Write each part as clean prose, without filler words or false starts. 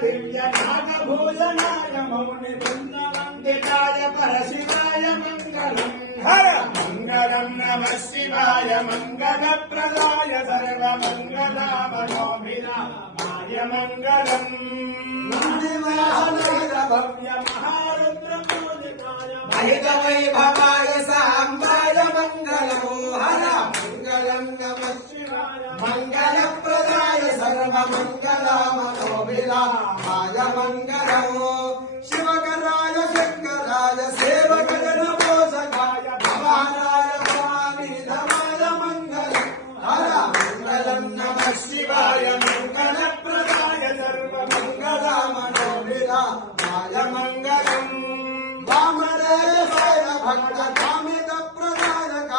దివ్య నాగభూషణాయ మౌని బృందమండితాయ పరశివాయ మంగళం హర మంగళం నమః శివాయ మంగళప్రదాయ సర్వమంగళమనోభిరామాయ మంగళం భవ్య మహారుద్రమూలికాయ మహిత వైభవాయ సాంబాయ మంగళం హర మంగళం నమః శివాయ మంగళప్రదాయ సర్వమంగళమనోభిరామాయ మంగళం శివకరాయ శంకరాయ సేవకర నమోసకాయ భవానాయ భవానీధమాయ మంగళం హర మంగళం నమః శివాయ మంగళప్రదాయ సర్వమంగళమనోభిరామాయ మంగళం వామదేవ భక్త కామిత ప్రదాయక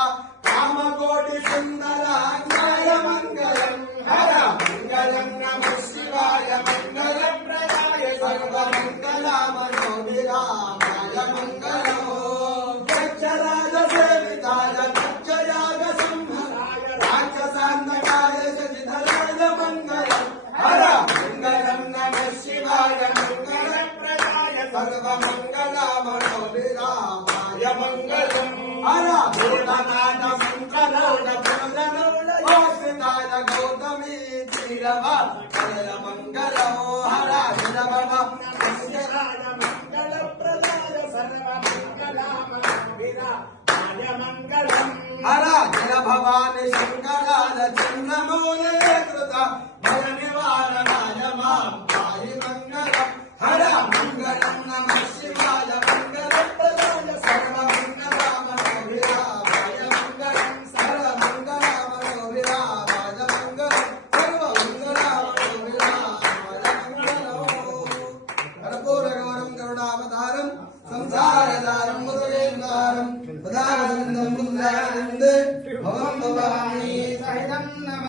కామకోటి సుందరాయ మంగళం హర మంగళం నమః శివాయ మంగళప్రదాయ సర్వమంగళమనోభిరామాయ మంగళం గచ్చరాజ సేవితాయ గచ్చయాగ సంహరాయ రాక్షసాంతకాయ శశిధరాయ మంగళం హర మంగళం నమః శివాయ మంగళప్రదాయ సర్వమంగళమనోభిరామాయ మంగళం హర భూతనాథ మంత్రలోక ప్రజలోల యోసితాయ గౌతమీ తీరవాయ మంగళం హర శిరవణ నమస్కారాయ మంగళప్రదాయ సర్వమంగళమనోభిరామాయ మంగళం హర జల భవాని